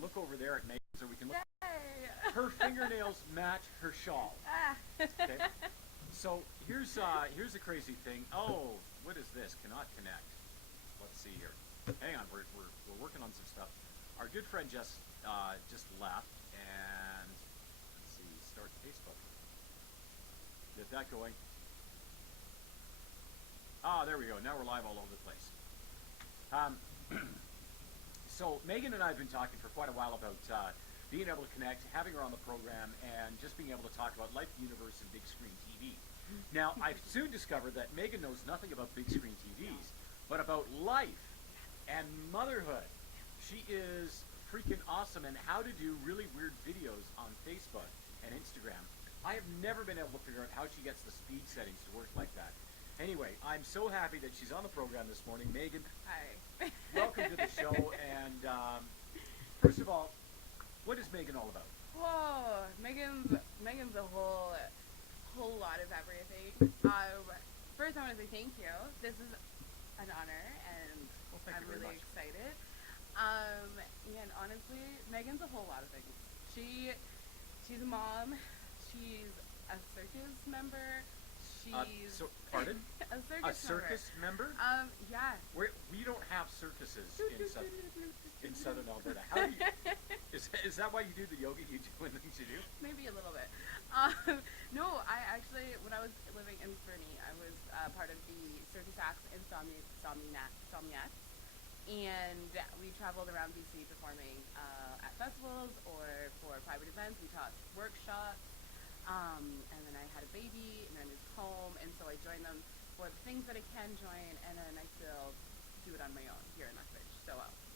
look over there at Megan's, or we can look. Yay! Her fingernails match her shawl. Ah. Okay. So here's the crazy thing. Oh, what is this? Cannot connect. Let's see here. Hang on, we're working on some stuff. Our good friend just left, and let's see. Start Facebook. Get that going. Ah, there we go. Now we're live all over the place. So Megan and I have been talking for quite a while about being able to connect, having her on the program, and just being able to talk about life, the universe, and big screen TV. Now, I've soon discovered that Megan knows nothing about big screen TVs, but about life and motherhood. She is freaking awesome, and how to do really weird videos on Facebook and Instagram. I have never been able to figure out how she gets the speed settings to work like that. Anyway, I'm so happy that she's on the program this morning. Megan, Hi. welcome to the show. And first of all, what is Megan all about? Whoa, Megan's a whole lot of everything. First, I want to say thank you. This is an honor, and Well, thank I'm you very really much. excited. And honestly, Megan's a whole lot of things. She's a mom. She's a circus member. She's Pardon? a A circus member? Yeah. We don't have circuses in southern Alberta. How do you? Is that why you do the yoga you do and things you do? Maybe a little bit. No, I actually, when I was living in Fernie, I was part of the Circus Acts Insomniacs, and we traveled around BC performing at festivals or for private events. We taught workshops, and then I had a baby, and I moved home, and so I joined them for the things that I can join, and then I still do it on my own here in Lethbridge. So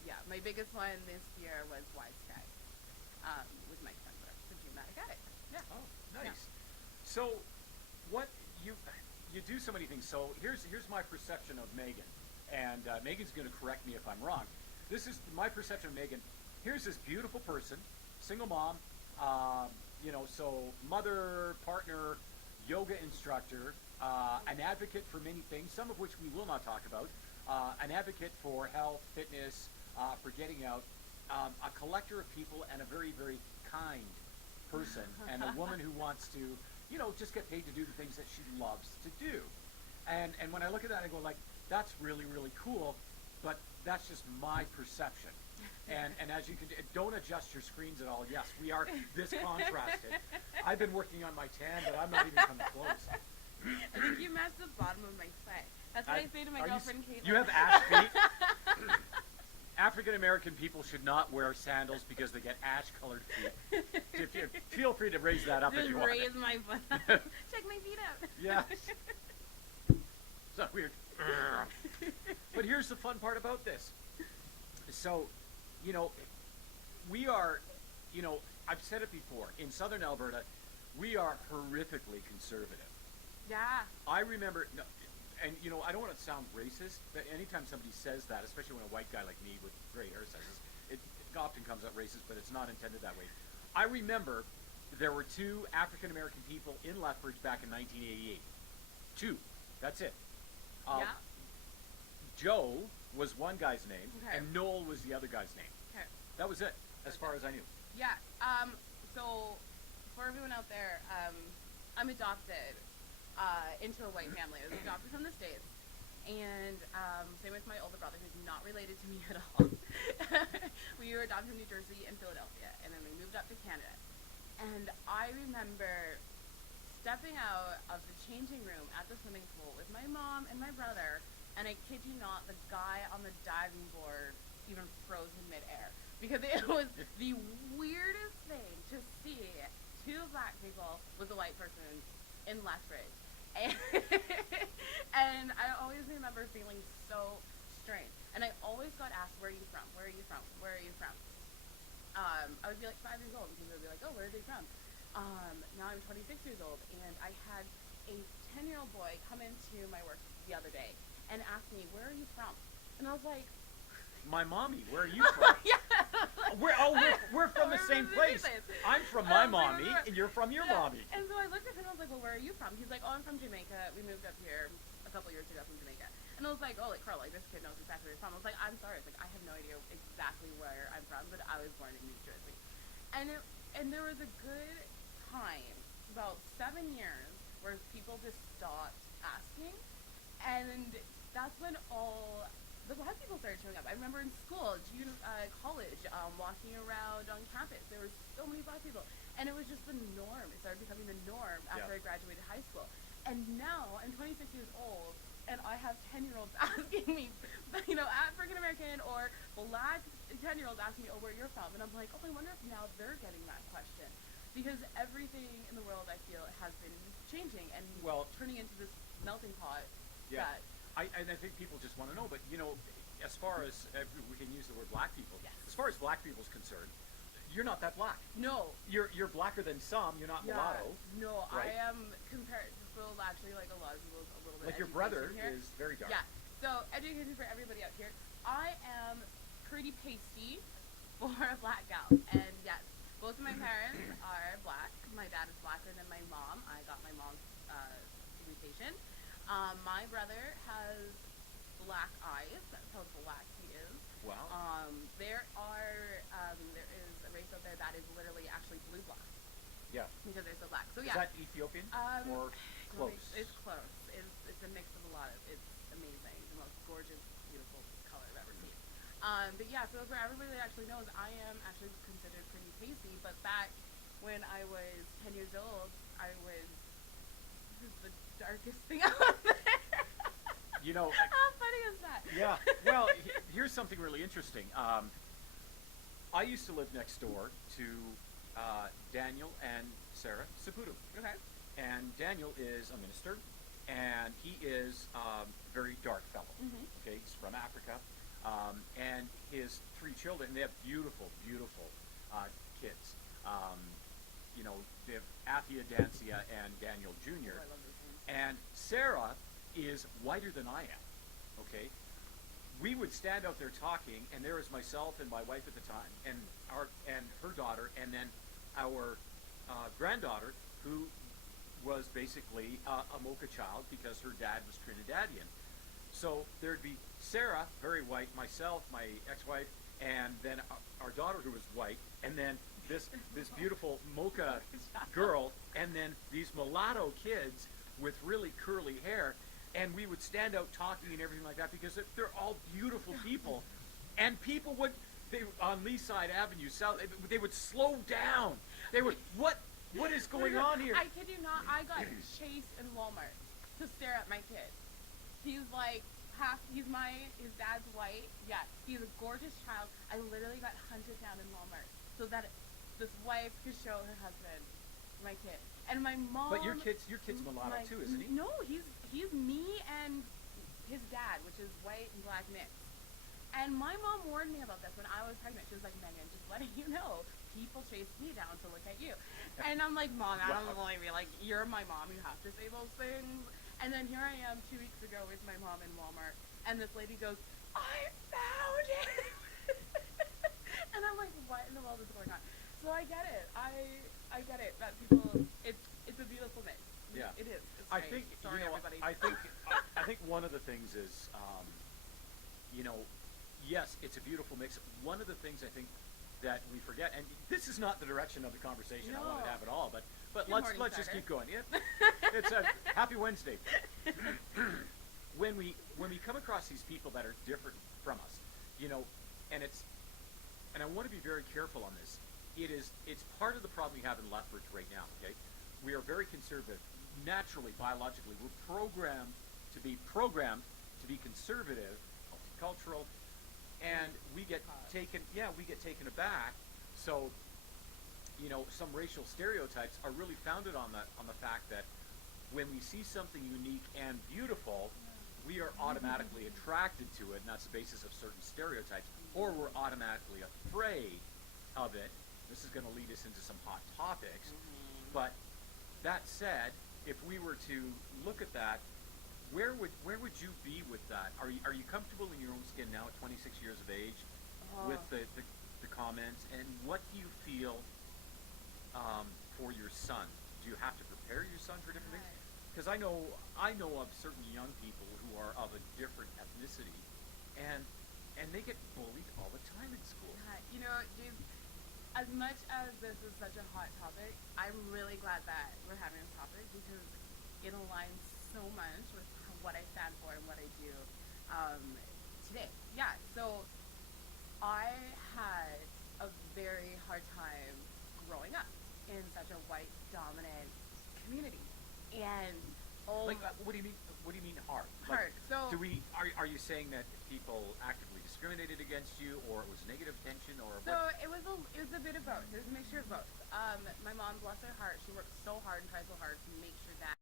yeah, my biggest one this year was Wide Sky, with Mike Spencer, the Dramatic Addict. Yeah. Oh, nice. Yeah. So, what you do so many things. So here's my perception of Megan, and Megan's going to correct me if I'm wrong. This is my perception of Megan. Here's this beautiful person, single mom, so mother, partner, yoga instructor, an advocate for many things, some of which we will not talk about, an advocate for health, fitness, for getting out, a collector of people, and a very, very kind person, and a woman who wants to, just get paid to do the things that she loves to do. And when I look at that, I go like, that's really, really cool, but that's just my perception. And as you can, don't adjust your screens at all. Yes, we are this contrasted. I've been working on my tan, but I'm not even coming close. I think you matched the bottom of my foot. That's what I say to my girlfriend, Caitlin. You have ash feet? African American people should not wear sandals because they get ash-colored feet. Feel free to raise that up if Just you want. raise my foot. Check my feet out. Yeah. Is that weird? But here's the fun part about this. So, we are, I've said it before, in southern Alberta, we are horrifically conservative. Yeah. I remember, and I don't want to sound racist, but anytime somebody says that, especially when a white guy like me with gray hair says this, it often comes out racist, but it's not intended that way. I remember there were two African American people in Lethbridge back in 1988. Two. That's it. Yeah. Joe was one guy's name, Okay. and Noel was the other guy's name. Okay. That was it, as far as I knew. Yeah. So for everyone out there, I'm adopted into a white family. I was adopted from the States. And same with my older brother, who's not related to me at all. We were adopted from New Jersey and Philadelphia, and then we moved up to Canada. And I remember stepping out of the changing room at the swimming pool with my mom and my brother, and I kid you not, the guy on the diving board even froze in midair. Because it was the weirdest thing to see two black people with a white person in Lethbridge. And I always remember feeling so strange. And I always got asked, where are you from? Where are you from? Where are you from? I would be like 5 years old, and people would be like, oh, where are they from? Now I'm 26 years old, and I had a 10-year-old boy come into my work the other day and ask me, where are you from? And I was like, My mommy, where are you from? yeah, I We're from the same place. I'm from my mommy, and you're from your mommy. And so I looked at him and I was like, well, where are you from? He's like, oh, I'm from Jamaica. We moved up here a couple years ago from Jamaica. And I was like, oh, like, Carl, like, this kid knows exactly where he's from. I was like, I'm sorry. It's like, I have no idea exactly where I'm from, but I was born in New Jersey. And there was a good time, about 7 years, where people just stopped asking. And that's when all the black people started showing up. I remember in school, college, walking around on campus, there were so many black people. And it was just the norm. It started becoming the norm after I graduated high school. And now, I'm 26 years old, and I have 10-year-olds asking me, African-American or black 10-year-olds asking me, oh, where you're from. And I'm like, oh, I wonder if now they're getting that question. Because everything in the world, I feel, has been changing and turning into this melting pot. Yeah. I think people just want to know, but as far as we can use the word black people, as far as black people's concerned, you're not that black. No. You're blacker than some. You're not mulatto. No, right? I am compared. Well, actually, like a lot of people, a little bit. Like your brother here. is very dark. Yeah. So education for everybody out here. I am pretty pasty for a black gal, and yes, both of my parents are black. My dad is blacker than my mom. I got my mom's mutation. My brother has black eyes. That's how black he is. Wow. There is a race out there that is literally actually blue black. Yeah. Because they're so black. So is that Ethiopian or close? It's close. It's a mix of a lot of. It's amazing. The most gorgeous, beautiful color I've ever seen. But yeah, so for everybody that actually knows, I am actually considered pretty pasty. But back when I was 10 years old, I was the darkest thing out there. How funny is that? Yeah. Well, here's something really interesting. I used to live next door to Daniel and Sarah Saputo. Okay. And Daniel is a minister, and he is a very dark fellow. Mm-hmm. Okay, he's from Africa, and his 3 children. They have beautiful, beautiful kids. They have Athia, Dancia, and Daniel Jr. Oh, I love those names. And Sarah is whiter than I am. Okay, we would stand out there talking, and there was myself and my wife at the time, and her daughter, and then our granddaughter, who was basically a Mocha child because her dad was Trinidadian. So there'd be Sarah, very white, myself, my ex-wife, and then our daughter, who was white, and then this beautiful Mocha girl, and then these mulatto kids with really curly hair, and we would stand out talking and everything like that because they're all beautiful people, and people would on Leaside Avenue South, they would slow down. They would what is going on here? I kid you not, I got chased in Walmart to stare at my kid. He's like his dad's white. Yeah, he's a gorgeous child. I literally got hunted down in Walmart so that this wife could show her husband my kid. And my mom. But your kid's mulatto too, isn't he? No, he's me and his dad, which is white and black mixed. And my mom warned me about this when I was pregnant. She was like, Megan, just letting you know, people chase me down to look at you. And I'm like, Mom, I don't believe you. Like, you're my mom. You have to say those things. And then here I am 2 weeks ago with my mom in Walmart. And this lady goes, I found it. And I'm like, what in the world is going on? So I get it. I get it. That people, it's a beautiful mix. Yeah. It is. It's I great. think, Sorry, everybody. I think one of the things is, yes, it's a beautiful mix. One of the things I think that we forget, and this is not the direction of the conversation I wanted to have at all, but let's just keep going. Yeah, it's a happy Wednesday. When we come across these people that are different from us, and I want to be very careful on this. It's part of the problem we have in Lethbridge right now. Okay, we are very conservative. Naturally, biologically, we're programmed to be conservative, multicultural. And we get taken aback. So, some racial stereotypes are really founded on the fact that when we see something unique and beautiful, we are automatically attracted to it, and that's the basis of certain stereotypes, or we're automatically afraid of it. This is going to lead us into some hot topics. Mm-hmm. But that said, if we were to look at that, where would you be with that? Are you comfortable in your own skin now at 26 years of age with the the comments, and what do you feel for your son? Do you have to prepare your son for different things? Because I know of certain young people who are of a different ethnicity, and they get bullied all the time in school. You know, James, as much as this is such a hot topic, I'm really glad that we're having this topic because it aligns so much with what I stand for and what I do today. Yeah, so I had a very hard time growing up in such a white dominant community, and Like, what do you mean? What do you mean hard? hard. Like, So are you saying that people actively discriminated against you, or it was negative attention, or So what? it was a bit of both. It was a mixture of both. My mom, bless her heart, she works so hard and tries so hard to make sure that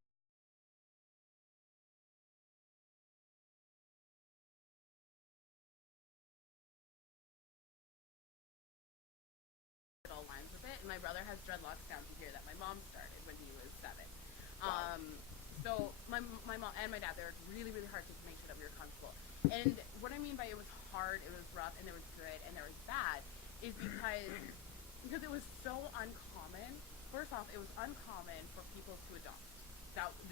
it all lines with it. And my brother has dreadlocks down to here that my mom started when he was 7. Wow. So my mom and my dad, they worked really, really hard to make sure that we were comfortable. And what I mean by it was hard, it was rough, and there was good, and there was bad, is because it was so uncommon. First off, it was uncommon for people to adopt.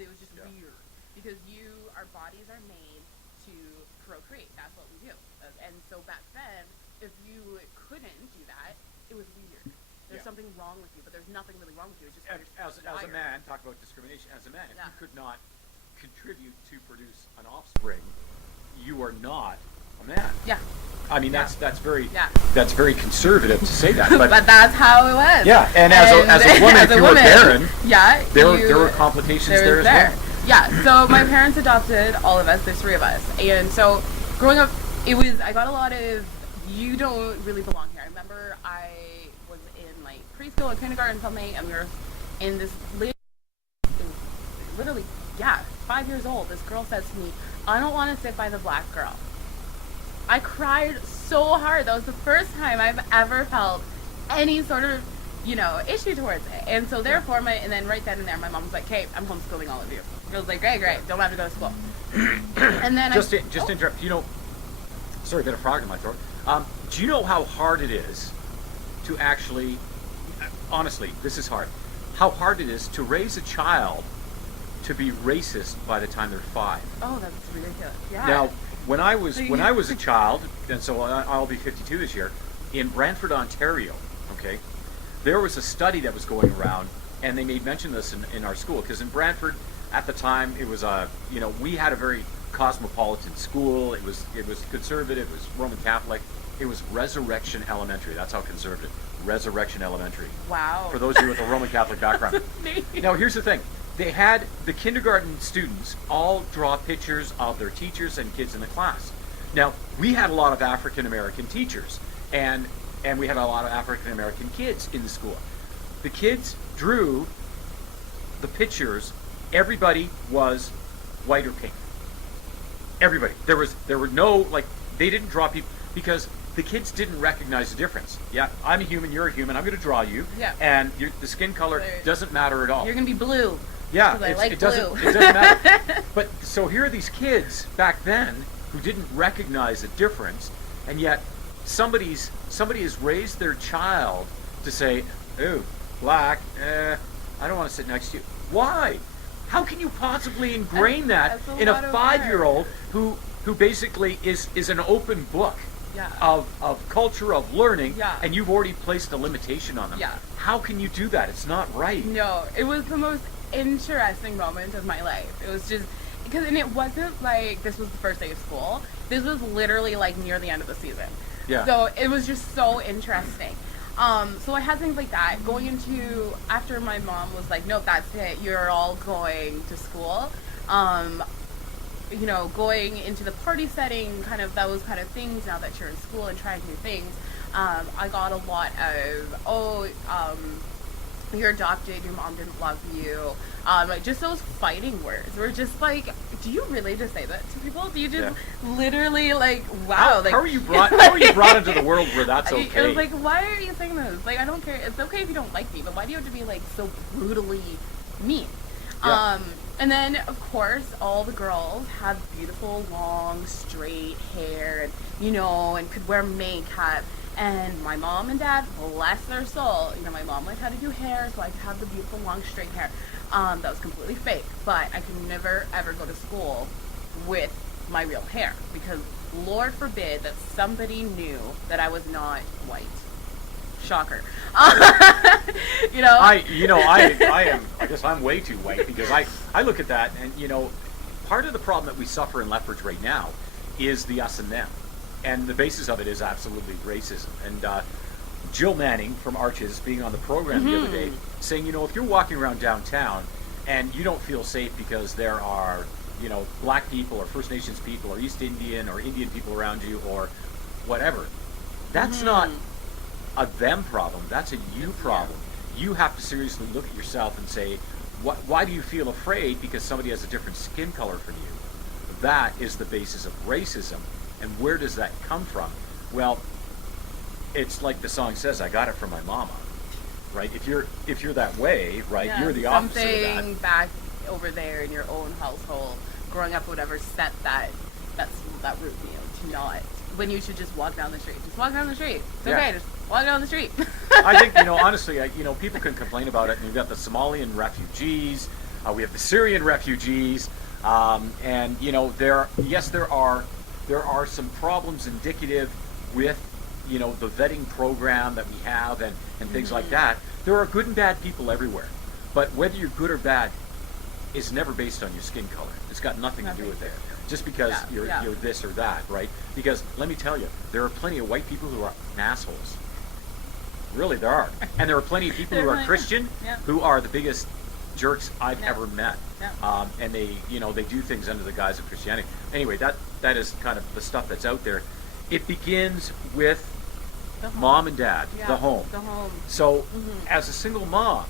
It was just Yeah. weird because our bodies are made to procreate. That's what we do. And so back then, if you couldn't do that, it was weird. There's Yeah. something wrong with you, but there's nothing really wrong with you. It's just As a wired. man, talk about discrimination. As a man, if Yeah. you could not contribute to produce an offspring, you are not a man. Yeah. I mean, Yeah. that's very Yeah. that's very conservative to say that, But but that's how it was. yeah. And as a woman, if you were barren, yeah, there were complications there as well. Yeah, so my parents adopted all of us. There's 3 of us, and so growing up, I got a lot of you don't really belong here. I remember I was in like preschool or kindergarten something, and we were in this literally 5 years old. This girl says to me, "I don't want to sit by the black girl." I cried so hard. That was the first time I've ever felt any sort of, issue towards it. And so therefore, and then right then and there, my mom was like, "Hey, I'm homeschooling all of you." I was like, great, don't have to go to school. And then Just to interrupt, sorry, a bit of frog in my throat. Do you know how hard it is to actually, honestly, this is hard, how hard it is to raise a child to be racist by the time they're 5? Oh, that's ridiculous. Yeah. Now, when I was a child, and so I'll be 52 this year, in Brantford, Ontario, okay, there was a study that was going around, and they made mention of this in our school, because in Brantford, at the time, it was we had a very cosmopolitan school. It was conservative. It was Roman Catholic. It was Resurrection Elementary. That's how conservative. Resurrection Elementary. Wow. For those of you with a Roman Catholic background. That's amazing. Now, here's the thing. They had the kindergarten students all draw pictures of their teachers and kids in the class. Now, we had a lot of African American teachers, and we had a lot of African American kids in the school. The kids drew the pictures. Everybody was white or pink. Everybody. There were no, they didn't draw people because the kids didn't recognize the difference. Yeah, I'm a human, you're a human, I'm going to draw you. Yeah. And the skin color doesn't matter at all. You're going to be blue. Yeah, 'Cause I like it doesn't matter. But so here are these kids back then who didn't recognize the difference, and yet somebody has raised their child to say, "Ooh, black, I don't want to sit next to you." Why? How can you possibly ingrain that That's in lot a of 5-year-old who basically is an open book Yeah. of culture, of learning, Yeah. and you've already placed a limitation on them? Yeah. How can you do that? It's not right. No, it was the most interesting moment of my life. It was just and it wasn't like this was the first day of school. This was literally like near the end of the season. Yeah. So it was just so interesting. So I had things like that going into after my mom was like, "Nope, that's it. You're all going to school." Going into the party setting, kind of those kind of things. Now that you're in school and trying new things, I got a lot of you're adopted, your mom didn't love you. Just those fighting words were just like, do you really just say that to people? Do you just literally wow? How are you brought into the world where that's okay? It was like, why are you saying this? I don't care. It's okay if you don't like me, but why do you have to be so brutally mean? Yeah. And then of course all the girls have beautiful long straight hair and and could wear makeup. And my mom and dad, bless their soul, you know, my mom learned how to do hair, so I could have the beautiful long straight hair. That was completely fake, but I could never ever go to school with my real hair because Lord forbid that somebody knew that I was not white. Shocker. You know. I guess I'm way too white because I look at that and you know, part of the problem that we suffer in Lethbridge right now is the us and them, and the basis of it is absolutely racism. And Jill Manning from Arches being on the program the other day saying, you know, if you're walking around downtown and you don't feel safe because there are, you know, black people or First Nations people or East Indian or Indian people around you or whatever, that's not a them problem, that's a you problem. You have to seriously look at yourself and say, why do you feel afraid because somebody has a different skin color from you? That is the basis of racism. And where does that come from? Well, it's like the song says, I got it from my mama, right? If you're that way, right, Yeah, you're the opposite of that. something back over there in your own household, growing up, whatever set that root, you know, to not, when you should just walk down the street. Just walk down the street. It's okay, just walk down the street. I think, you know, honestly, you know, people can complain about it. And you've got the Somalian refugees, we have the Syrian refugees, and you know, there are some problems indicative with, you know, the vetting program that we have and things like that. There are good and bad people everywhere, but whether you're good or bad is never based on your skin color. It's got nothing to do with it. Just because you're this or that, right? Because let me tell you, there are plenty of white people who are assholes. Really, there are. And there are plenty of people who are Christian who are the biggest jerks I've ever met. And they, you know, they do things under the guise of Christianity. Anyway, that is kind of the stuff that's out there. It begins with mom and dad, the home. The home. So, as a single mom,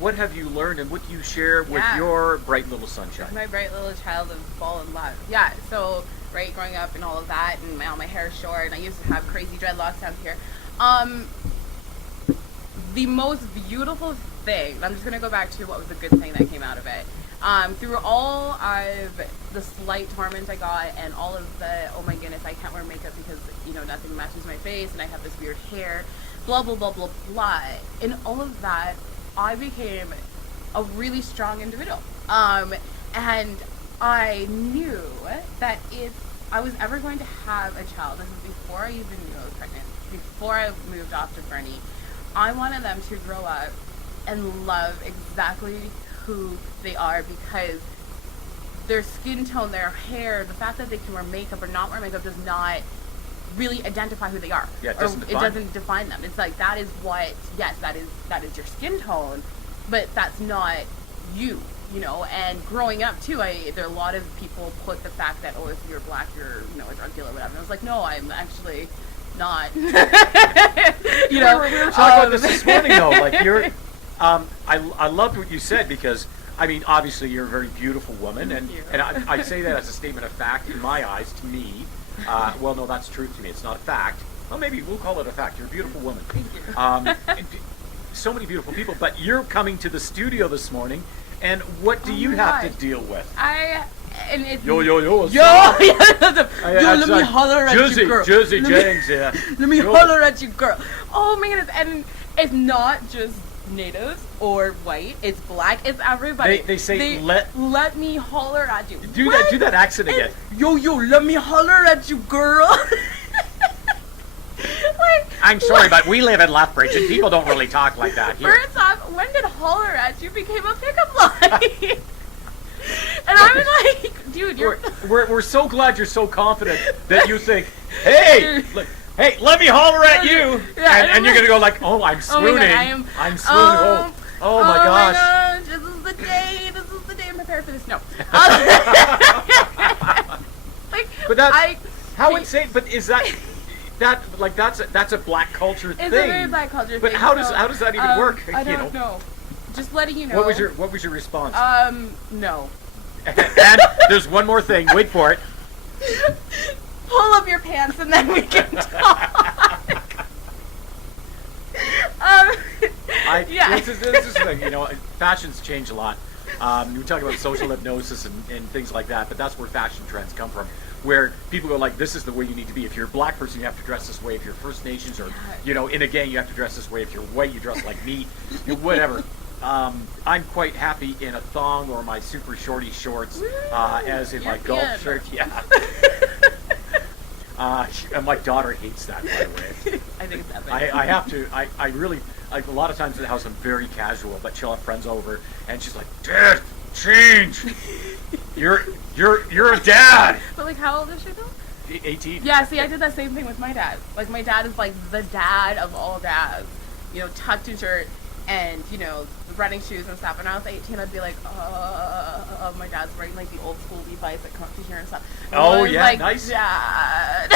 what have you learned and what do you share with your bright little sunshine? My bright little child of fall in love. Yeah, so, right, growing up and all of that, and now my hair is short, and I used to have crazy dreadlocks down here. The most beautiful thing, I'm just going to go back to what was the good thing that came out of it. Through all of the slight torment I got and all of the, oh my goodness, I can't wear makeup because, you know, nothing matches my face and I have this weird hair, blah, blah, blah, blah, blah. In all of that, I became a really strong individual. And I knew that if I was ever going to have a child, this was before I even knew I was pregnant, before I moved off to Fernie, I wanted them to grow up and love exactly who they are because their skin tone, their hair, the fact that they can wear makeup or not wear makeup does not really identify who they are. Yeah, it doesn't define them. It's like that is what, yes, that is your skin tone, but that's not you, you know. And growing up too, there are a lot of people put the fact that, oh, if you're black, you're, you know, a drug dealer or whatever. And I was like, no, I'm actually not. You know, we were talking about this morning though. Like you're, I loved what you said because I mean, obviously you're a very beautiful woman, and I say that as a statement of fact in my eyes. To me, well, no, that's truth to me. It's not a fact. Well, maybe we'll call it a fact. You're a beautiful woman. Thank you. So many beautiful people, but you're coming to the studio this morning, and what do you have to deal with? Yo, Yeah, let me holler at you, girl. Jersey James, yeah. Let me holler at you, girl. Oh my goodness, and it's not just natives or white, it's black, it's everybody. They say let me holler at you. Do that accent again. Yo, let me holler at you, girl. Like, I'm sorry, but we live in Lethbridge and people don't really talk like that here. First off, when did holler at you became a pickup line? And I'm like, dude, we're so glad you're so confident that you think, hey, let me holler at you, and you're gonna go like, oh, I'm swooning, I'm swooning. Oh my gosh. This is the day I'm prepared for this. No. Like, but that's how insane. But is that like that's a black culture thing? It's a very black culture thing. But how does that even work? I don't know. Just letting you know. What was your response? No. And there's one more thing. Wait for it. Pull up your pants and then we can talk. This is the thing. You know, fashions change a lot. We talk about social hypnosis and things like that, but that's where fashion trends come from. Where people go like, this is the way you need to be. If you're a black person, you have to dress this way. If you're First Nations or, in a gang, you have to dress this way. If you're white, you dress like me. Whatever. I'm quite happy in a thong or my super shorty shorts, as in my golf shirt. Yeah. And my daughter hates that, by the way. I think it's epic. I have to. I really. A lot of times at the house, I'm very casual, but she'll have friends over, and she's like, "Dad, change. You're a dad." But like, how old is she though? 18. Yeah. See, I did that same thing with my dad. Like, my dad is like the dad of all dads. Tucked in shirt and the running shoes and stuff. When I was 18, I'd be like, my dad's wearing like the old school Levi's that come up to here and stuff. And Oh I was yeah, like, nice. Dad.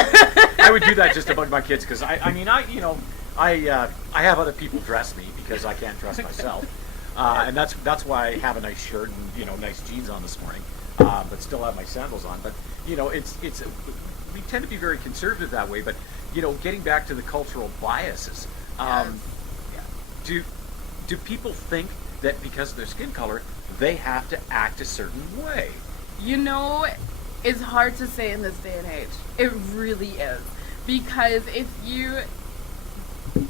I would do that just to bug my kids because I I have other people dress me because I can't dress myself, and that's why I have a nice shirt and nice jeans on this morning, but still have my sandals on. But it's we tend to be very conservative that way. But getting back to the cultural biases, do people think that because of their skin color they have to act a certain way? It's hard to say in this day and age. It really is, because if you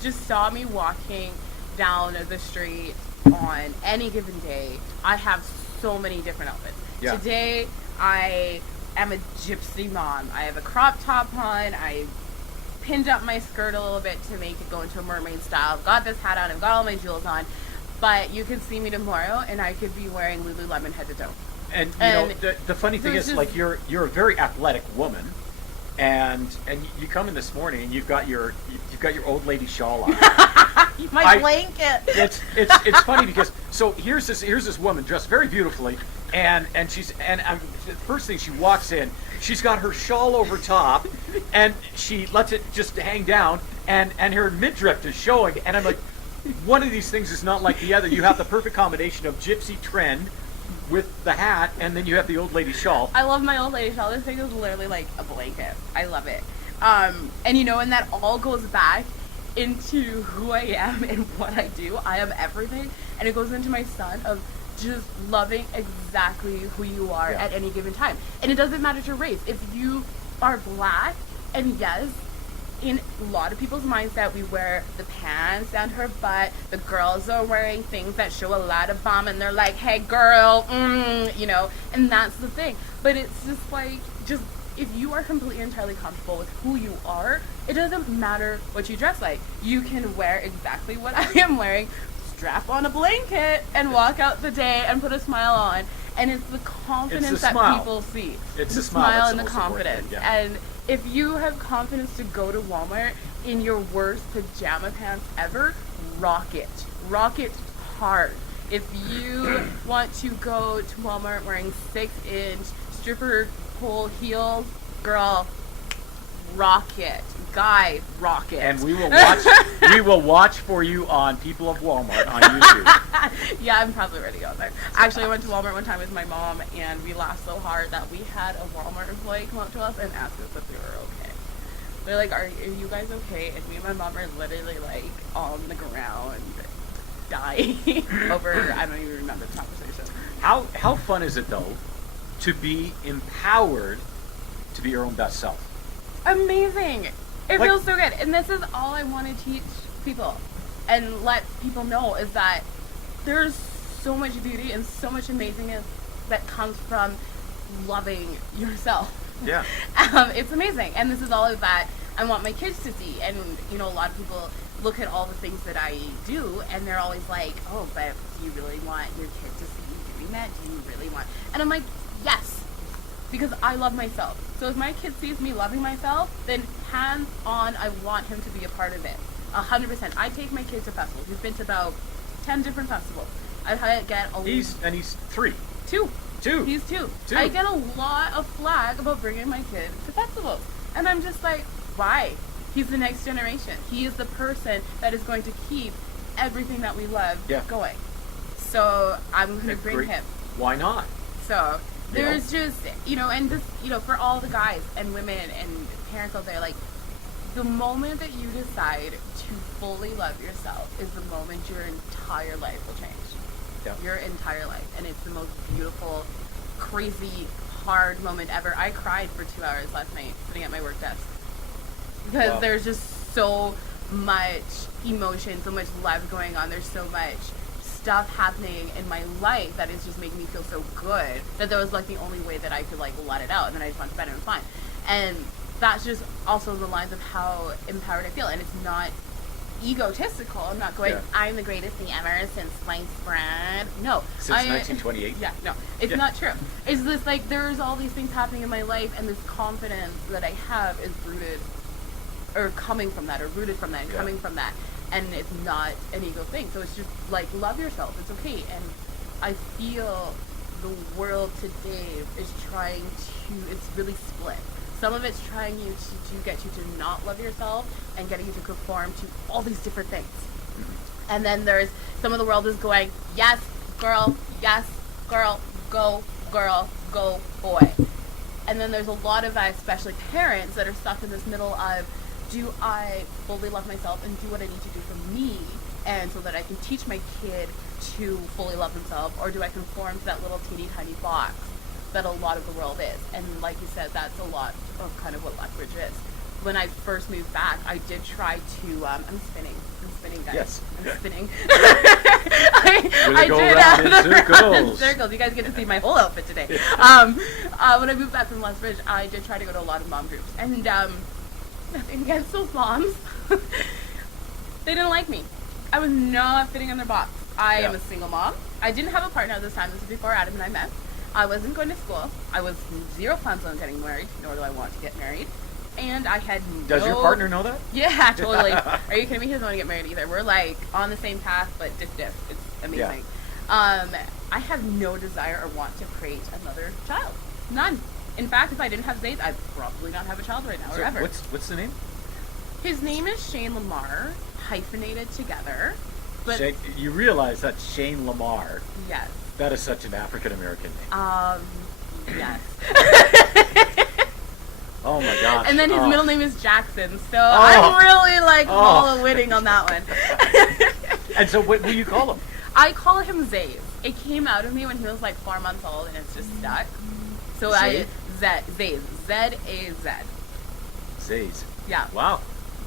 just saw me walking down the street on any given day, I have so many different outfits. Yeah. Today, I am a gypsy mom. I have a crop top on. I pinned up my skirt a little bit to make it go into a mermaid style. I've got this hat on. I've got all my jewels on. But you could see me tomorrow, and I could be wearing Lululemon head to toe. And the funny thing is, just, like, you're a very athletic woman, and you come in this morning and you've got your old lady shawl on. My blanket. It's funny because here's this woman dressed very beautifully, and the first thing she walks in, she's got her shawl over top, and she lets it just hang down, and her midriff is showing, and I'm like, one of these things is not like the other. You have the perfect combination of gypsy trend with the hat, and then you have the old lady shawl. I love my old lady shawl. This thing is literally like a blanket. I love it. And that all goes back into who I am and what I do. I am everything, and it goes into my son of just loving exactly who you are at any given time. And it doesn't matter your race. If you are black, and yes, in a lot of people's mindset, we wear the pants down to her butt. The girls are wearing things that show a lot of bum, and they're like, "Hey, girl," and that's the thing. But it's just like, if you are completely entirely comfortable with who you are, it doesn't matter what you dress like. You can wear exactly what I am wearing, strap on a blanket, and walk out the day and put a smile on. And it's the confidence that people see. It's the a smile and the confidence. And if you have confidence to go to Walmart in your worst pajama pants ever, rock it. Rock it hard. If you want to go to Walmart wearing 6-inch stripper pole heels, girl, rock it. Guy, rock it. And we will watch for you on People of Walmart on YouTube. Yeah, I'm probably already on there. Actually, I went to Walmart one time with my mom, and we laughed so hard that we had a Walmart employee come up to us and ask us if we were okay. They're like, are you guys okay? And me and my mom are literally like on the ground dying over, I don't even remember the conversation. How fun is it, though, to be empowered to be your own best self? Amazing. It feels so good. And this is all I want to teach people and let people know, is that there's so much beauty and so much amazingness that comes from loving yourself. Yeah. It's amazing. And this is all that I want my kids to see. And, a lot of people look at all the things that I do, and they're always like, oh, but do you really want your kid to see you doing that? Do you really want? And I'm like, yes, because I love myself. So if my kid sees me loving myself, then hands on, I want him to be a part of it. 100%. I take my kid to festivals. We've been to about 10 different festivals. I get a He's 3. 2. 2. He's 2. I get a lot of flack about bringing my kid to festivals. And I'm just like, why? He's the next generation. He is the person that is going to keep everything that we love going. So I'm going to bring him. Why not? So there's just, and this, for all the guys and women and parents out there, like, the moment that you decide to fully love yourself is the moment your entire life will change. Yeah. your entire life, and it's the most beautiful, crazy, hard moment ever. I cried for 2 hours last night sitting at my work desk because Wow. there's just so much emotion, so much love going on. There's so much stuff happening in my life that is just making me feel so good that that was like the only way that I could like let it out, and then I just went to bed and it was fine. And that's just also the lines of how empowered I feel, and it's not egotistical. I'm not going, Yeah. I'm the greatest thing ever since sliced bread. No. Since 1928? Yeah, no. It's Yeah. not true. It's this like there's all these things happening in my life, and this confidence that I have is rooted or coming from that, or rooted from that, and Yeah. coming from that. And it's not an ego thing. So it's just like love yourself. It's okay. And I feel the world today is trying to, it's really split. Some of it's trying you to get you to not love yourself and getting you to conform to all these different things. And then there's some of the world is going, yes, girl, go, boy. And then there's a lot of us, especially parents, that are stuck in this middle of, do I fully love myself and do what I need to do for me, and so that I can teach my kid to fully love themselves, or do I conform to that little teeny tiny box that a lot of the world is? And like you said, that's a lot of kind of what Lethbridge is. When I first moved back, I did try to, I'm spinning, guys. Yes. I'm spinning. Really go around in circles. circles. You guys get to see my whole outfit today. When I moved back from Lethbridge, I did try to go to a lot of mom groups, and nothing against those moms. They didn't like me. I was not fitting in their box. I am Yeah. a single mom. I didn't have a partner at this time. This was before Adam and I met. I wasn't going to school. I was zero plans on getting married, nor do I want to get married. And I had no... Does your partner know that? Yeah, totally. Are you kidding me? He doesn't want to get married either. We're like on the same path, but diff. It's amazing. I have no desire or want to create another child. None. In fact, if I didn't have Zayd, I'd probably not have a child right now, So or ever. what's the name? His name is Shane Lamar, hyphenated together. But You realize that's Shane Lamar. yes. That is such an African American name. Yes. Oh my gosh. And then his Oh. middle name is Jackson, so I'm really like all winning on that one. And so what do you call him? I call him Zayd. It came out of me when he was like 4 months old, and it's just stuck. So Zayd? Zayd, Z-A-Z. Zays. Yeah, Wow.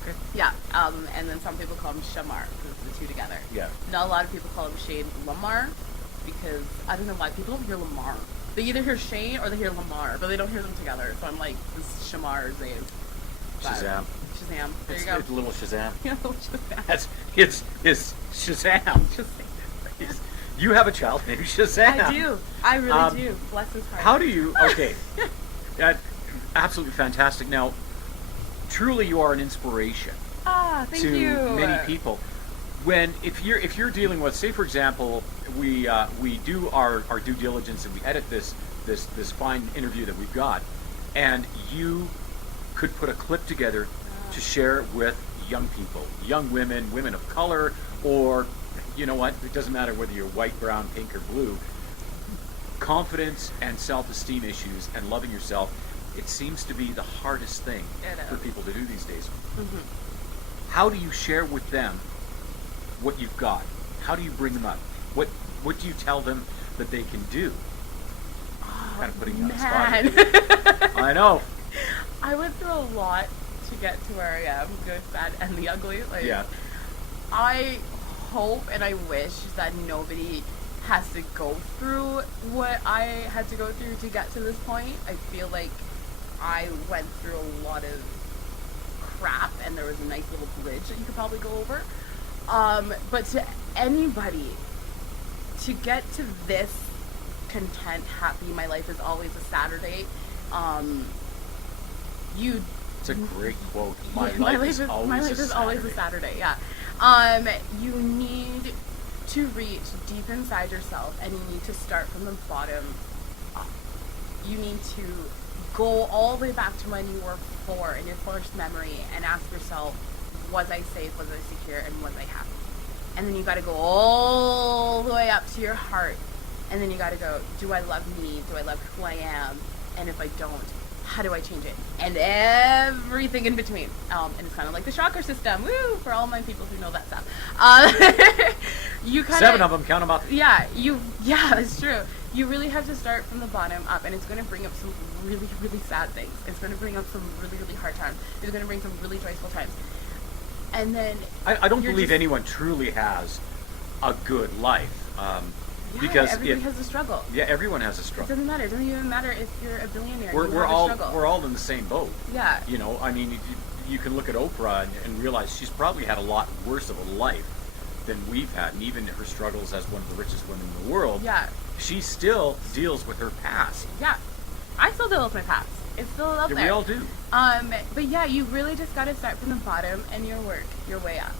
Okay. yeah. And then some people call him Shamar, because the two together. Yeah. Not a lot of people call him Shane Lamar, because I don't know why people don't hear Lamar. They either hear Shane or they hear Lamar, but they don't hear them together. So I'm like, this is Shamar or Zayd. Shazam. Shazam. There It's you go. a little Shazam. Yeah, Shazam. That's it's Shazam. Shazam. You have a child named Shazam. I do. I really Um, do. Bless his heart. How do you? Okay, that absolutely fantastic. Now, truly, you are an inspiration Ah, thank to you. many people. If you're dealing with, say, for example, we do our due diligence and we edit this fine interview that we've got, and you could put a clip together to share with young people, young women, women of color, or you know what? It doesn't matter whether you're white, brown, pink, or blue. Confidence and self-esteem issues and loving yourself, it seems to be the hardest thing It for is. people to do these days. Mm-hmm. How do you share with them what you've got? How do you bring them up? What do you tell them that they can do? Kind of putting you on the spot. I know. I went through a lot to get to where I am, good, bad, and the ugly. Like, Yeah. I hope and I wish that nobody has to go through what I had to go through to get to this point. I feel like I went through a lot of crap, and there was a nice little bridge that you could probably go over. But to anybody, to get to this content, happy, my life is always a Saturday, you It's a great quote. My my life is always a Saturday. Saturday. Yeah. You need to reach deep inside yourself, and you need to start from the bottom up. You need to go all the way back to when you were 4 in your first memory and ask yourself, was I safe, was I secure, and was I happy? And then you got to go all the way up to your heart, and then you got to go, do I love me? Do I love who I am? And if I don't, how do I change it? And everything in between. And it's kind of like the chakra system. Woo! For all my people who know that stuff. You kind 7 of them, count them up. Yeah, that's true. You really have to start from the bottom up, and it's going to bring up some really, really sad things. It's going to bring up some really, really hard times. It's going to bring some really joyful times. And then I don't believe anyone truly has a good life. Because everybody has a struggle. Yeah, everyone has a It struggle. doesn't matter. It doesn't even matter if you're a billionaire. We're all in the same boat. Yeah. You know, I mean, you can look at Oprah and realize she's probably had a lot worse of a life than we've had, and even her struggles as one of the richest women in the world. Yeah. She still deals with her past. Yeah. I still deal with my past. It's still out there. We all do. But yeah, you really just got to start from the bottom and work your way up.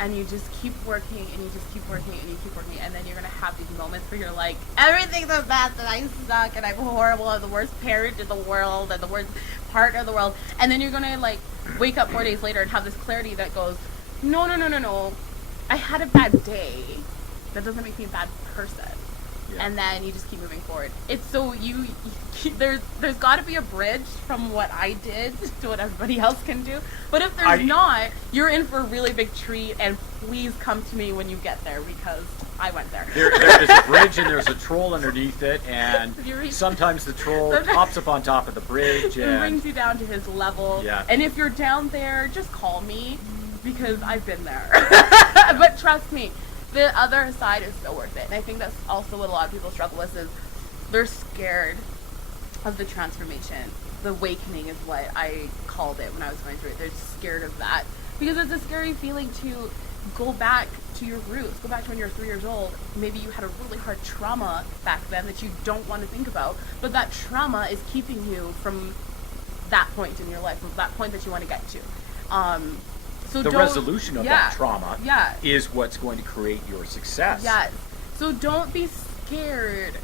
And you just keep working, and you just keep working, and you keep working, and then you're going to have these moments where you're like, everything's a mess, and I suck, and I'm horrible, I'm the worst parent in the world, and the worst partner in the world. And then you're going to, like, wake up 4 days later and have this clarity that goes, no. I had a bad day. That doesn't make me a bad person. Yeah. And then you just keep moving forward. It's so there's got to be a bridge from what I did to what everybody else can do. But if there's not, you're in for a really big treat. And please come to me when you get there, because I went there. There is a bridge and there's a troll underneath it, and sometimes the troll hops up on top of the bridge and brings you down to his level. Yeah. And if you're down there, just call me, because I've been there. But trust me, the other side is so worth it. And I think that's also what a lot of people struggle with, is they're scared of the transformation. The awakening is what I called it when I was going through it. They're scared of that, because it's a scary feeling to go back to your roots, go back to when you're 3 years old. Maybe you had a really hard trauma back then that you don't want to think about, but that trauma is keeping you from that point in your life, from that point that you want to get to. So the resolution of that trauma is what's going to create your success. Yes. So don't be scared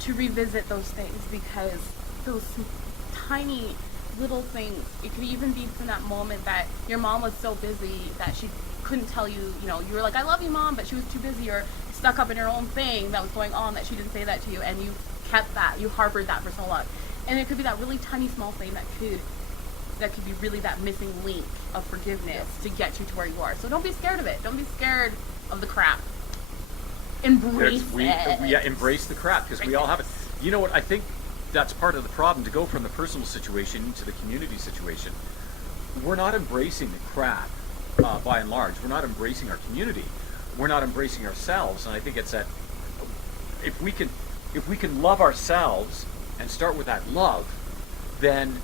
to revisit those things, because those tiny little things, it could even be from that moment that your mom was so busy that she couldn't tell you, you were like, I love you, Mom, but she was too busy or stuck up in her own thing that was going on that she didn't say that to you, and you kept that, you harbored that for so long. And it could be that really tiny small thing that could be really that missing link of forgiveness to get you to where you are. So don't be scared of it. Don't be scared of the crap. Embrace it. Yeah, embrace the crap, because we all have it. You know what? I think that's part of the problem, to go from the personal situation into the community situation. We're not embracing the crap, by and large. We're not embracing our community. We're not embracing ourselves. And I think it's that if we can love ourselves and start with that love, then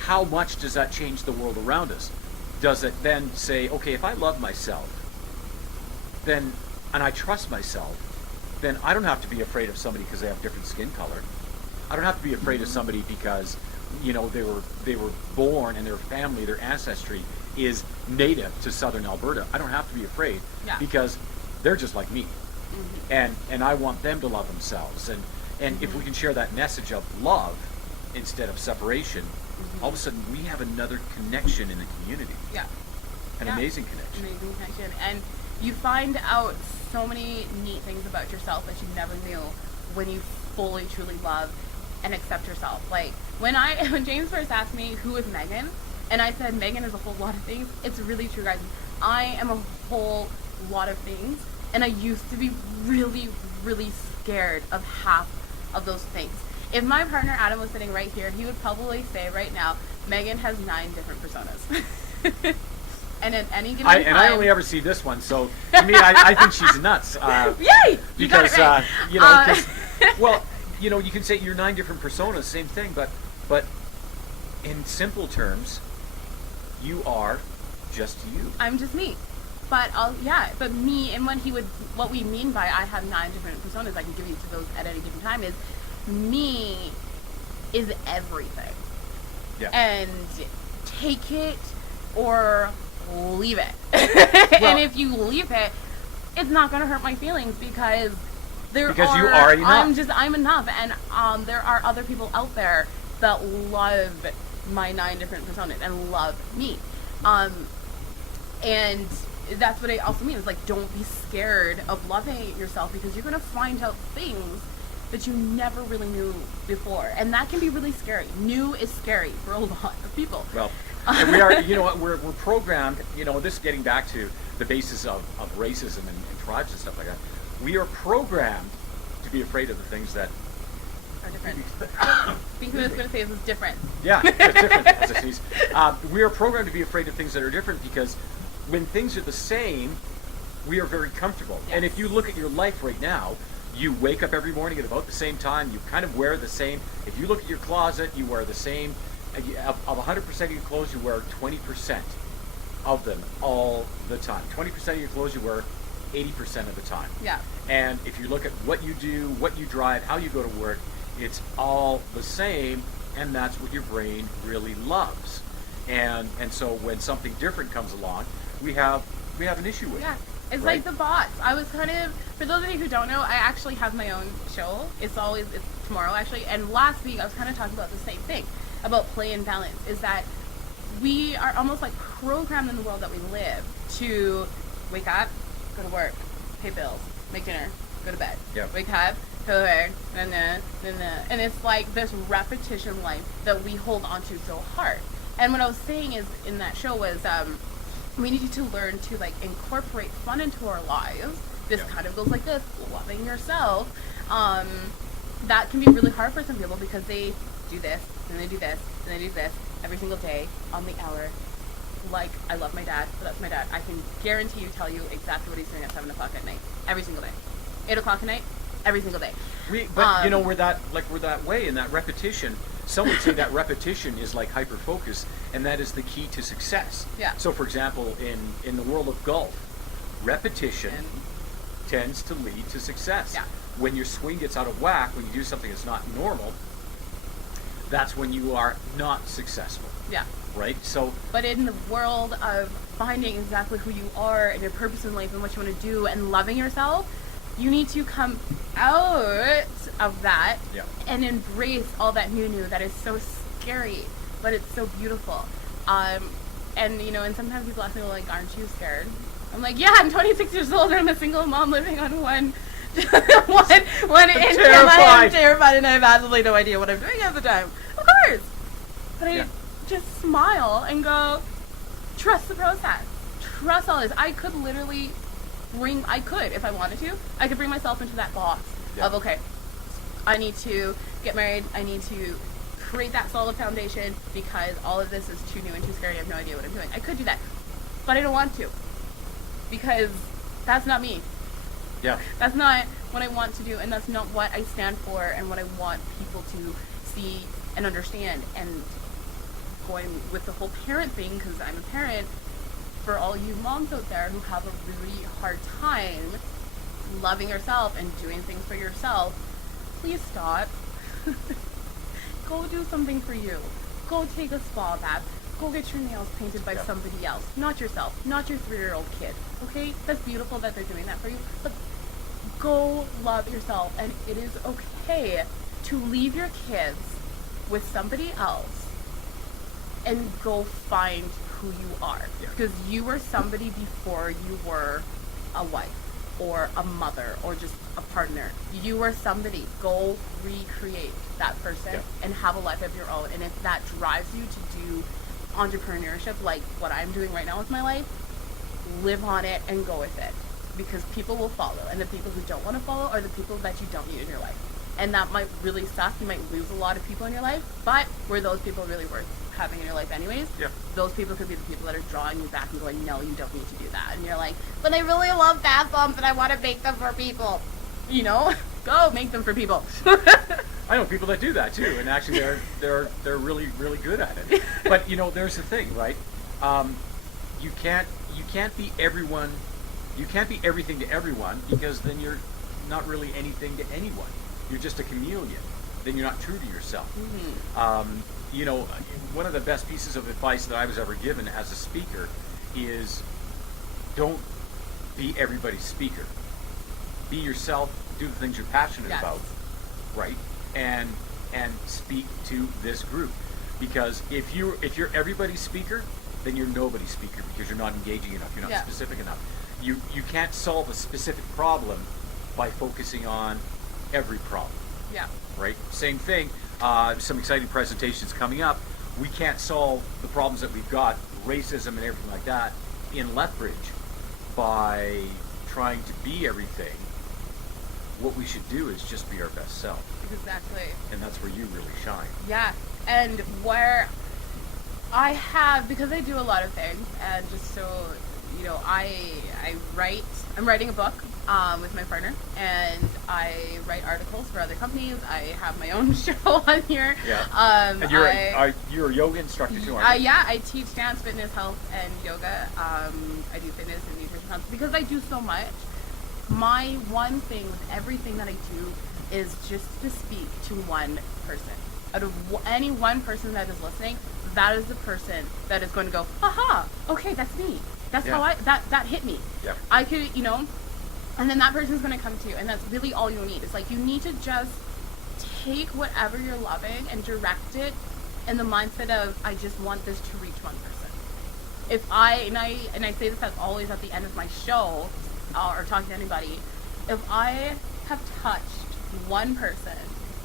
how much does that change the world around us? Does it then say, okay, if I love myself, then, and I trust myself, then I don't have to be afraid of somebody because they have different skin color. I don't have to be afraid of somebody because, they were born and their family, their ancestry is native to southern Alberta. I don't have to be afraid because they're just like me. Mm-hmm. And I want them to love themselves. And if we can share that message of love instead of separation, all of a sudden we have another connection in the community. Yeah. An amazing connection. Amazing connection. And you find out so many neat things about yourself that you never knew when you fully, truly love and accept yourself. Like, when James first asked me who is Megan, and I said Megan is a whole lot of things, it's really true, guys. I am a whole lot of things, and I used to be really, really scared of half of those things. If my partner Adam was sitting right here, he would probably say right now, Megan has 9 different personas. And at any given time... And I only ever see this one, so to me, I think she's nuts. Yay! Because, right. you can say you're 9 different personas, same thing, but in simple terms, you are just you. I'm just me. But me, and what we mean by I have 9 different personas, I can give you to those at any given time, is me is everything. Yeah. And take it or leave it. And if you leave it, it's not going to hurt my feelings, because you are enough. I'm enough. And there are other people out there that love my 9 different personas and love me. And that's what I also mean. It's like, don't be scared of loving yourself, because you're going to find out things that you never really knew before. And that can be really scary. New is scary for a lot of people. Well, and we are, you know what, we're programmed, you know, this getting back to the basis of racism and tribes and stuff like that. We are programmed to be afraid of the things that Are different. I think who I was going to say this is different. Yeah, it's different. As I sneeze. We are programmed to be afraid of things that are different because when things are the same, we are very comfortable. Yes. And if you look at your life right now, you wake up every morning at about the same time. You kind of wear the same. If you look at your closet, you wear the same. Of 100% of your clothes, you wear 20% of them all the time. 20% of your clothes you wear 80% of the time. Yeah. And if you look at what you do, what you drive, how you go to work, it's all the same, and that's what your brain really loves. And so when something different comes along, we have an issue with Yeah. it. It's right? like the bots. I was kind of, for those of you who don't know, I actually have my own show. It's tomorrow actually. And last week I was kind of talking about the same thing, about play and balance, is that we are almost like programmed in the world that we live to wake up, go to work, pay bills, make dinner, go to bed. Yep. Wake up, go to work, and it's like this repetition life that we hold on to so hard. And what I was saying is in that show was we need to learn to like incorporate fun into our lives. This Yeah. kind of goes like this: loving yourself. That can be really hard for some people because they do this and they do this and they do this every single day on the hour. Like, I love my dad, but that's my dad. I can guarantee tell you exactly what he's doing at 7 o'clock at night every single day. 8 o'clock at night every single day. But you know, we're that way, and that repetition. Some would say that repetition is like hyper focus, and that is the key to success. Yeah. So, for example, in the world of golf, repetition And- tends to lead to success. Yeah. When your swing gets out of whack, when you do something that's not normal, that's when you are not successful, Yeah. right? So, But in the world of finding exactly who you are and your purpose in life and what you want to do and loving yourself, you need to come out of that yeah. and embrace all that new that is so scary, but it's so beautiful. And you know, and sometimes people ask me, like, aren't you scared? I'm like, yeah, I'm 26 years old and I'm a single mom living on one income. I am terrified and I have absolutely no idea what I'm doing at the time. Of course. But I Yeah. just smile and go, trust the process. Trust all this. I could literally if I wanted to, I could bring myself into that box Yeah. of, okay, I need to get married, I need to create that solid foundation because all of this is too new and too scary, I have no idea what I'm doing. I could do that, but I don't want to because that's not me. Yeah. That's not what I want to do, and that's not what I stand for and what I want people to see and understand. And going with the whole parent thing, because I'm a parent, for all you moms out there who have a really hard time loving yourself and doing things for yourself, please stop. Go do something for you. Go take a spa bath. Go get your nails painted by Yeah. somebody else, not yourself, not your 3-year-old kid. Okay? That's beautiful that they're doing that for you, but go love yourself, and it is okay to leave your kids with somebody else and go find who you are. Yeah. Because you were somebody before you were a wife or a mother or just a partner. You were somebody. Go recreate that person Yeah. and have a life of your own. And if that drives you to do entrepreneurship like what I'm doing right now with my life, live on it and go with it. Because people will follow. And the people who don't want to follow are the people that you don't need in your life. And that might really suck. You might lose a lot of people in your life. But were those people really worth having in your life anyways? Yeah. Those people could be the people that are drawing you back and going, no, you don't need to do that. And you're like, but I really love bath bombs and I want to make them for people. You know? Go make them for people. I know people that do that too, and actually they're really really good at it. But you know, there's the thing, right? You can't be everyone. You can't be everything to everyone because then you're not really anything to anyone. You're just a chameleon. Then you're not true to yourself. Mm-hmm. You know, one of the best pieces of advice that I was ever given as a speaker is don't be everybody's speaker. Be yourself. Do the things you're passionate Yes. about, right? And speak to this group, because if you're everybody's speaker, then you're nobody's speaker because you're not engaging enough. You're not Yeah. specific enough. You can't solve a specific problem by focusing on every problem. Yeah. right? Same thing. Some exciting presentations coming up. We can't solve the problems that we've got, racism and everything like that, in Lethbridge by trying to be everything. What we should do is just be our best self, Exactly. and that's where you really shine. Yeah. And where I have, because I do a lot of things, and just so you know, I'm writing a book with my partner, and I write articles for other companies. I have my own show on here. Yeah. And you're a yoga instructor too, aren't you? Yeah, I teach dance, fitness, health, and yoga. I do fitness and nutrition health because I do so much. My one thing with everything that I do is just to speak to one person. Out of any one person that is listening, that is the person that is going to go, aha, okay, that's me. That's Yeah. how that hit me. Yeah. I could, and then that person's going to come to you, and that's really all you need. It's like you need to just take whatever you're loving and direct it in the mindset of, I just want this to reach one person. If I say this as always at the end of my show, or talking to anybody, if I have touched one person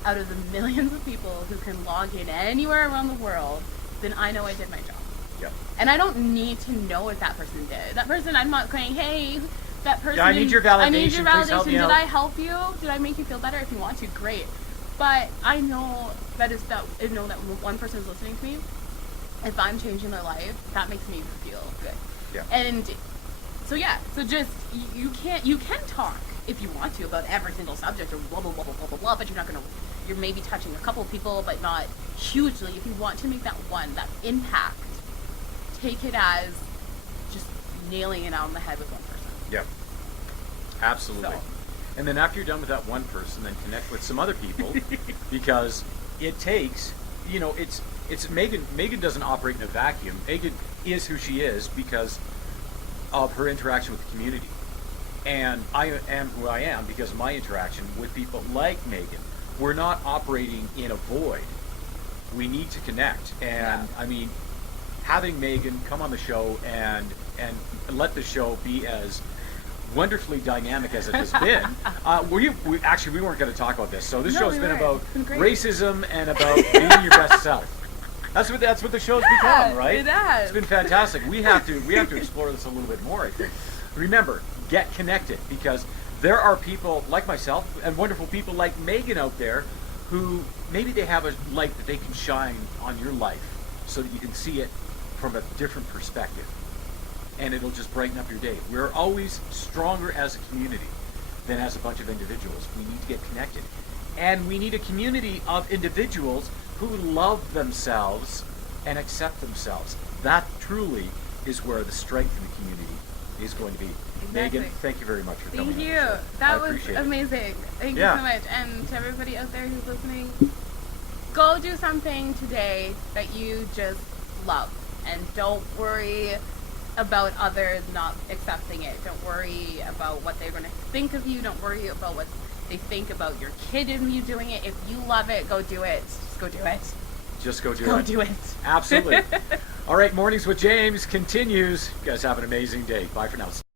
out of the millions of people who can log in anywhere around the world, then I know I did my job. Yeah. And I don't need to know what that person did. That person, I'm not saying, hey, that person. Yeah, I need your validation. I need your Please help validation. me Did out. I help you? Did I make you feel better? If you want to, great. But I know that one person is listening to me. If I'm changing their life, that makes me feel good. Yeah. And so just you can talk if you want to about every single subject or blah blah blah blah blah blah blah, but you're maybe touching a couple of people, but not hugely. If you want to make that impact, take it as just nailing it on the head with one person. Yeah. Absolutely. So. And then after you're done with that one person, then connect with some other people because it takes, it's Megan doesn't operate in a vacuum. Megan is who she is because of her interaction with the community. And I am who I am because of my interaction with people like Megan. We're not operating in a void. We need to connect. And I mean, having Megan come on the show and let the show be as wonderfully dynamic as it has been. We weren't going to talk about this. So this show's been about racism and about being your best self. That's what the show's become, right? It has. It's been fantastic. We have to explore this a little bit more, I think. Remember, get connected because there are people like myself and wonderful people like Megan out there who maybe they have a light that they can shine on your life so that you can see it from a different perspective. And it'll just brighten up your day. We're always stronger as a community than as a bunch of individuals. We need to get connected. And we need a community of individuals who love themselves and accept themselves. That truly is where the strength of the community is going to be. Exactly. Megan, thank you very much for coming. Thank you. On That I was appreciate it. amazing. Thank you so much. And to everybody out there who's listening, go do something today that you just love. And don't worry about others not accepting it. Don't worry about what they're going to think of you. Don't worry about what they think about your kid and you doing it. If you love it, go do it. Just go do it. Just go do it. Go do it. Absolutely. All right, Mornings with James continues. You guys have an amazing day. Bye for now.